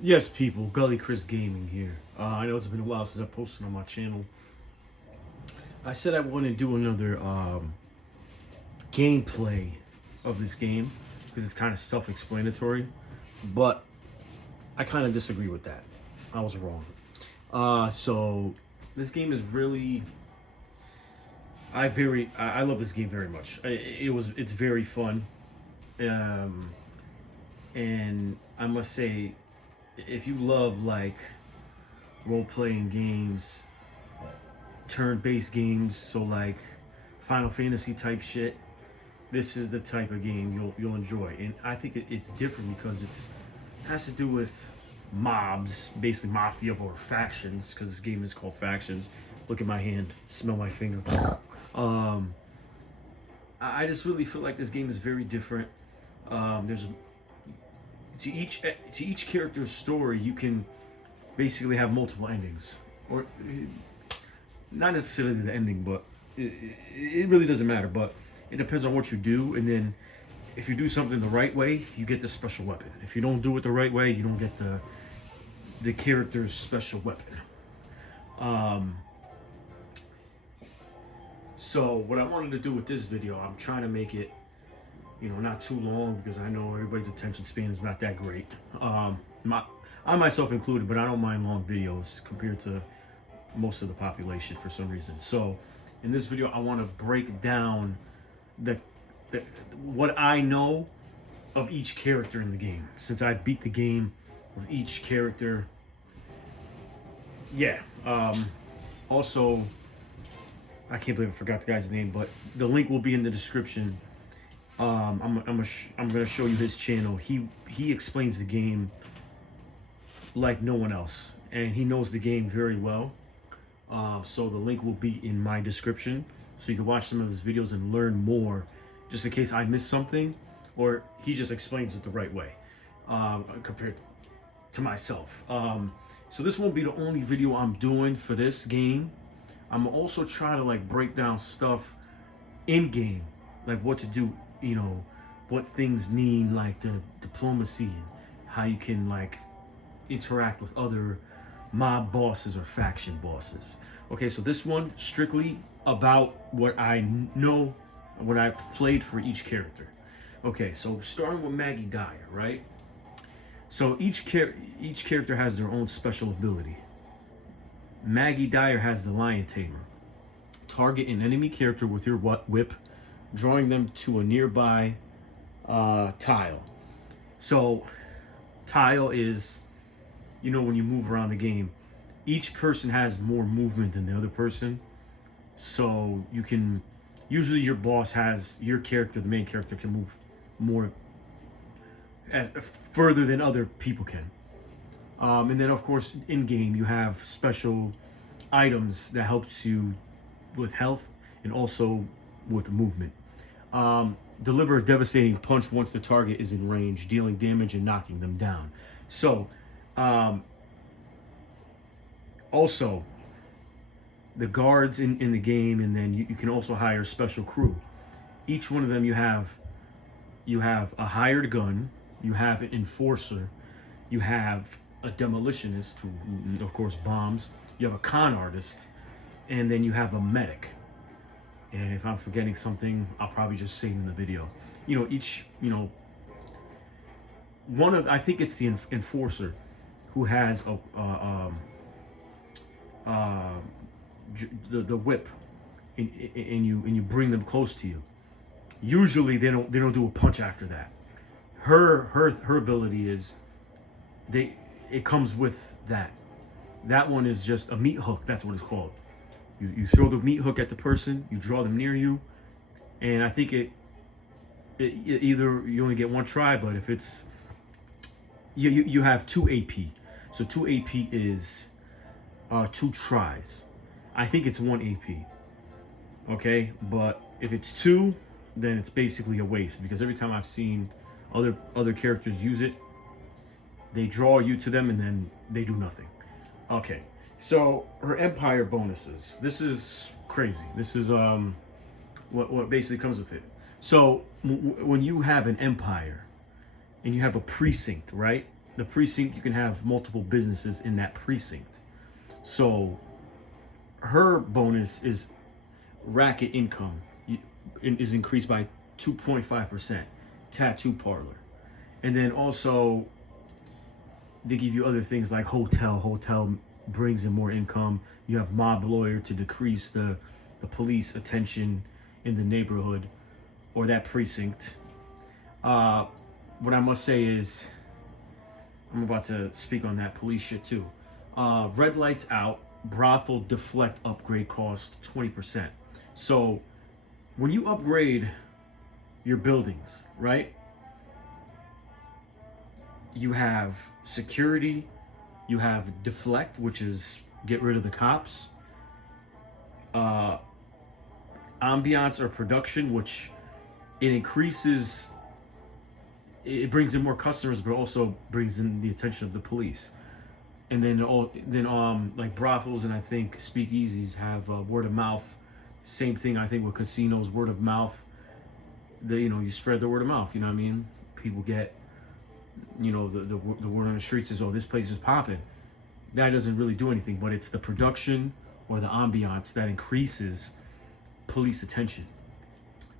Yes, people, Gully Chris Gaming here. I know it's been a while since I posted on my channel. I said I want to do another gameplay of this game because it's kind of self-explanatory, but I kind of disagree with that. I was wrong. So this game is really, I love this game very much. It's very fun, um, and I must say, if you love like role-playing games, turn-based games, so like Final Fantasy type shit, this is the type of game you'll enjoy. And I think it's different because it has to do with mobs, basically mafia or factions, because this game is called Factions. Look at my hand, smell my finger. Um, I just really feel like this game is very different. There's to each character's story, you can basically have multiple endings, or not necessarily the ending, but it really doesn't matter. But it depends on what you do, and then if you do something the right way, you get the special weapon. If you don't do it the right way, you don't get the character's special weapon. Um, so what I wanted to do with this video, I'm trying to make it, not too long because I know everybody's attention span is not that great. I myself included, but I don't mind long videos compared to most of the population for some reason. So in this video, I want to break down the what I know of each character in the game, since I beat the game with each character. Yeah. Also, I can't believe I forgot the guy's name, but the link will be in the description. I'm gonna show you his channel. He explains the game like no one else, and he knows the game very well. So the link will be in my description, so you can watch some of his videos and learn more, just in case I missed something, or he just explains it the right way, compared to myself. So this won't be the only video I'm doing for this game. I'm also trying to like break down stuff in game, like what to do, what things mean, like the diplomacy and how you can like interact with other mob bosses or faction bosses. Okay, so this one strictly about what I know, what I've played for each character. Okay, so starting with Maggie Dyer, right? So each character has their own special ability. Maggie Dyer has the Lion Tamer. Target an enemy character with your whip, drawing them to a nearby tile. So tile is, when you move around the game, each person has more movement than the other person. So you can, usually your boss has, your character, the main character, can move more further than other people can. And then of course in game you have special items that helps you with health and also with movement. Deliver a devastating punch once the target is in range, dealing damage and knocking them down. So also the guards in the game, and then you can also hire special crew. Each one of them you have a hired gun, you have an enforcer, you have a demolitionist who, of course, bombs, you have a con artist, and then you have a medic. And if I'm forgetting something, I'll probably just say it in the video. I think it's the enforcer who has the whip, and you bring them close to you. Usually they don't do a punch after that. Her ability is it comes with that. That one is just a meat hook. That's what it's called. You throw the meat hook at the person, you draw them near you, and I think it either you only get one try, but if it's you have 2 AP. So 2 AP is 2 tries. I think it's 1 AP. Okay, but if it's 2, then it's basically a waste, because every time I've seen other characters use it, they draw you to them and then they do nothing. Okay, so her empire bonuses. This is crazy. This is what basically comes with it. So when you have an empire and you have a precinct, right? the precinct, you can have multiple businesses in that precinct. So her bonus is racket income is increased by 2.5%. Tattoo parlor. And then also they give you other things like hotel brings in more income. You have mob lawyer to decrease the police attention in the neighborhood or that precinct. What I must say is, I'm about to speak on that police shit too. Red lights out, brothel deflect upgrade cost 20%. So when you upgrade your buildings, right? You have security, you have deflect, which is get rid of the cops. Ambiance or production, which it increases, it brings in more customers, but also brings in the attention of the police. And then like brothels and I think speakeasies have word of mouth. Same thing I think with casinos, word of mouth. You spread the word of mouth. You know what I mean? People get, the word on the streets is, oh, this place is popping. That doesn't really do anything, but it's the production or the ambiance that increases police attention.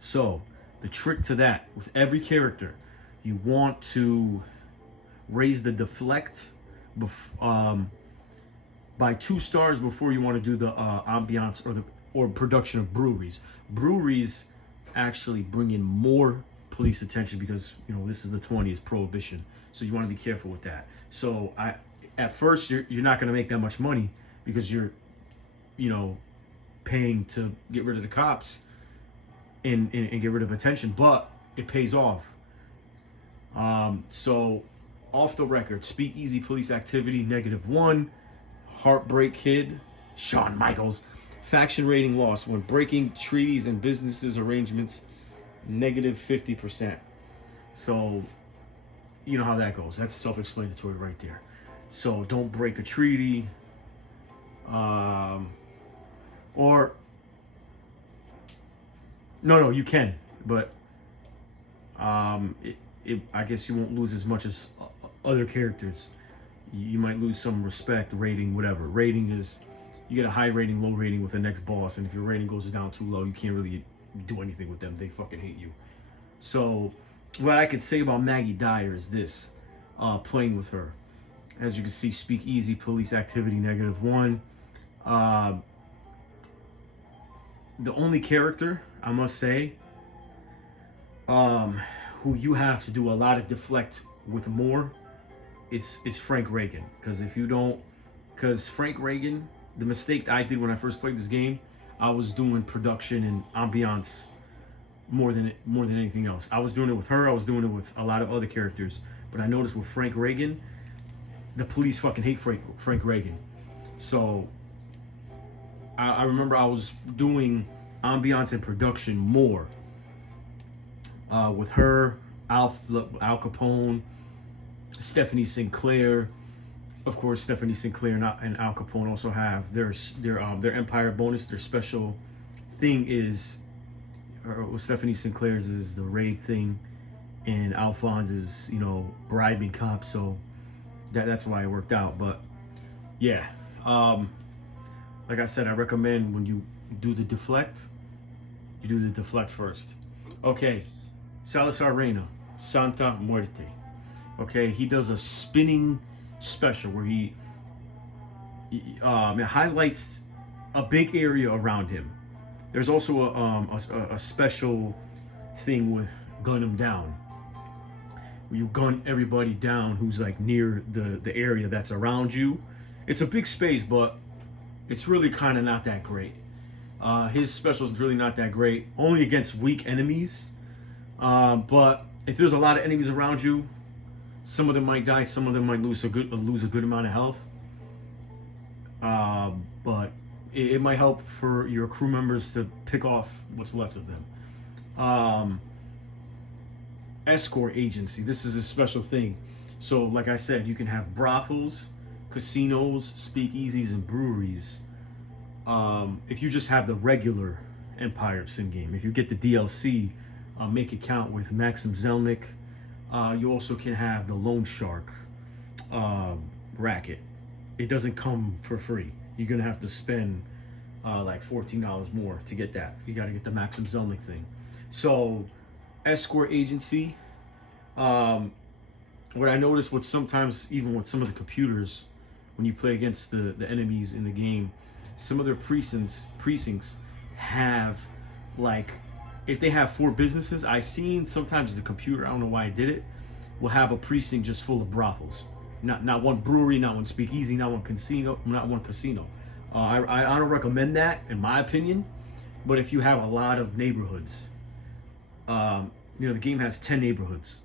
So the trick to that, with every character, you want to raise the deflect by 2 stars before you want to do the ambiance or production of breweries. Breweries actually bring in more police attention because this is the 20s, prohibition, so you want to be careful with that. So at first you're not going to make that much money because you're paying to get rid of the cops and get rid of attention, but it pays off. So off the record, speakeasy police activity -1, heartbreak kid, Shawn Michaels, faction rating loss when breaking treaties and businesses arrangements, -50%. So you know how that goes. That's self-explanatory right there. So don't break a treaty, or no, you can, but I guess you won't lose as much as other characters. You might lose some respect, rating, whatever. Rating is, you get a high rating, low rating with the next boss, and if your rating goes down too low, you can't really do anything with them. They fucking hate you. So what I could say about Maggie Dyer is this, playing with her. As you can see, speakeasy police activity -1. The only character, I must say, who you have to do a lot of deflect with more is Frank Reagan. Because Frank Reagan, the mistake I did when I first played this game, I was doing production and ambiance more than anything else. I was doing it with her, I was doing it with a lot of other characters, but I noticed with Frank Reagan, the police fucking hate Frank Reagan. So I remember I was doing ambiance and production more with her, Al Capone, Stephanie Sinclair. Of course, Stephanie Sinclair and Al Capone also have their Empire bonus. Their special thing is, Stephanie Sinclair's is the raid thing, and Alphonse's bribing cops. So that's why it worked out. But yeah, like I said, I recommend when you do the deflect, you do the deflect first. Okay, Salazar Reyna, Santa Muerte. Okay, he does a spinning special where he highlights a big area around him. There's also a special thing with gun him down, where you gun everybody down who's like near the area that's around you. It's a big space, but it's really kind of not that great. His special is really not that great, only against weak enemies. But if there's a lot of enemies around you, some of them might die, some of them might lose a good amount of health. But it might help for your crew members to pick off what's left of them. Escort agency. This is a special thing. So, like I said, you can have brothels, casinos, speakeasies, and breweries. If you just have the regular Empire of Sin game, if you get the DLC, Make It Count with Maxim Zelnick, you also can have the Loan Shark, racket. It doesn't come for free. You're gonna have to spend like $14 more to get that. You got to get the Maxim Zelnick thing. So, escort agency. What I noticed with sometimes, even with some of the computers, when you play against the enemies in the game, some of their precincts have like, if they have 4 businesses, I seen sometimes the computer, I don't know why I did it, will have a precinct just full of brothels. Not one brewery, not one speakeasy, not one casino, not one casino. I don't recommend that, in my opinion. But if you have a lot of neighborhoods, the game has 10 neighborhoods,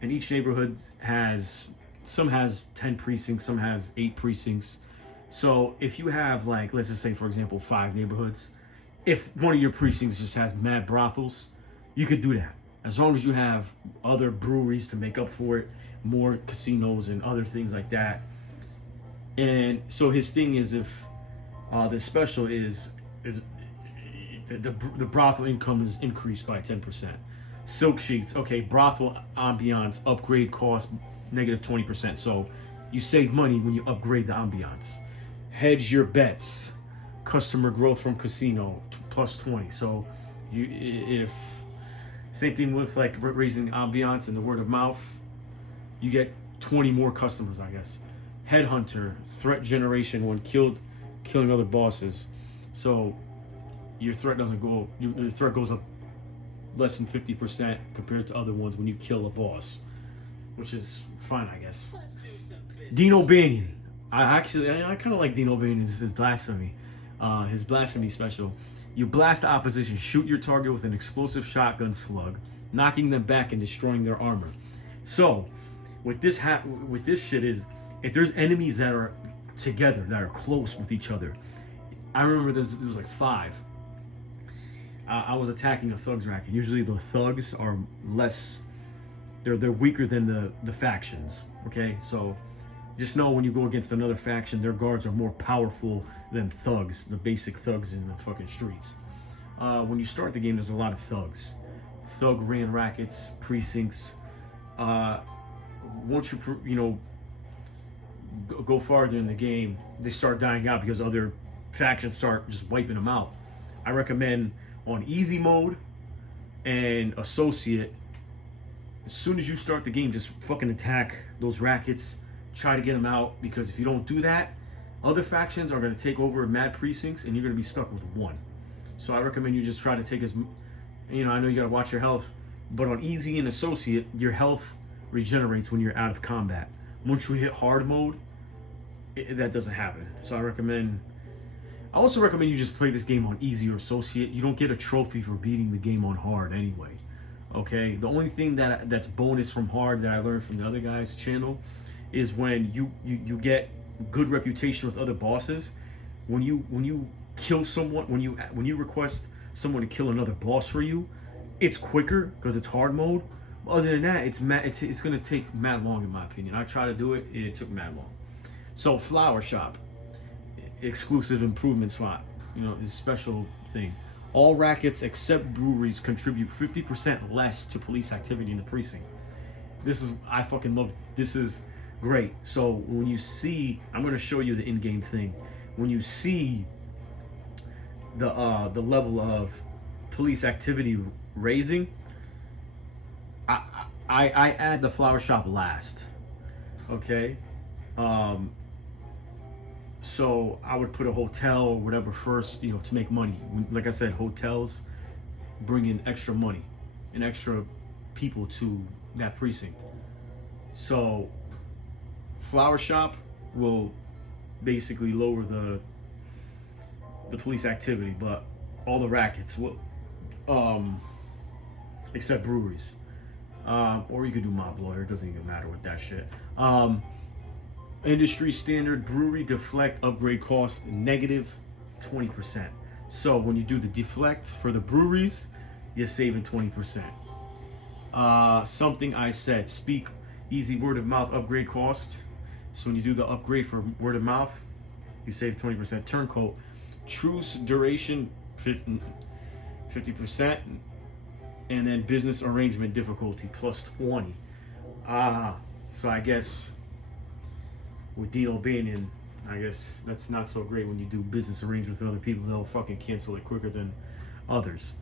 and each neighborhood has 10 precincts, some has 8 precincts. So if you have, like, let's just say, for example, 5 neighborhoods, if one of your precincts just has mad brothels, you could do that. As long as you have other breweries to make up for it, more casinos and other things like that. And so his thing is, if the special is the brothel income is increased by 10%. Silk sheets, okay, brothel ambiance upgrade cost negative 20%. So you save money when you upgrade the ambiance. Hedge your bets, customer growth from casino plus 20. So if same thing with like raising the ambiance and the word of mouth, you get 20 more customers, I guess. Headhunter, threat generation when killing other bosses. So your threat your threat goes up less than 50% compared to other ones when you kill a boss, which is fine, I guess. Dino Banyan. I kind of like Dino Banyan's blasphemy. His blasphemy special. You blast the opposition, shoot your target with an explosive shotgun slug, knocking them back and destroying their armor. So, with this shit is, if there's enemies that are together, that are close with each other. I remember there was like 5. I was attacking a thugs racket. Usually the thugs are less, they're weaker than the factions. Okay, so just know when you go against another faction, their guards are more powerful than thugs, the basic thugs in the fucking streets. When you start the game, there's a lot of thugs. Thug ran rackets, precincts. Once you go farther in the game, they start dying out because other factions start just wiping them out. I recommend on easy mode and associate, as soon as you start the game, just fucking attack those rackets, try to get them out, because if you don't do that, other factions are going to take over mad precincts and you're going to be stuck with 1. So I recommend you just try to take I know you got to watch your health, but on easy and associate, your health regenerates when you're out of combat. Once you hit hard mode, that doesn't happen. So I also recommend you just play this game on easy or associate. You don't get a trophy for beating the game on hard anyway. Okay, the only thing that's bonus from hard that I learned from the other guy's channel is when you get good reputation with other bosses. When you kill someone, when you request someone to kill another boss for you, it's quicker because it's hard mode. Other than that, it's gonna take mad long, in my opinion. I tried to do it, it took mad long. So Flower Shop, exclusive improvement slot, is a special thing. All rackets except breweries contribute 50% less to police activity in the precinct. I fucking love, this is great. So when you see, I'm gonna show you the in-game thing. When you see the level of police activity raising, I add the Flower Shop last. Okay. So I would put a hotel or whatever first, to make money. Like I said, hotels bring in extra money and extra people to that precinct. So Flower Shop will basically lower the police activity, but all the rackets will, except breweries. Or you could do mob lawyer, it doesn't even matter with that shit. Industry standard brewery deflect upgrade cost negative 20%. So when you do the deflect for the breweries, you're saving 20%. Something I said, speak easy word of mouth upgrade cost. So when you do the upgrade for word of mouth, you save 20%. Turncoat, truce duration 50%, and then business arrangement difficulty plus 20. So I guess with Dean O'Banion, I guess that's not so great when you do business arrangements with other people. They'll fucking cancel it quicker than others.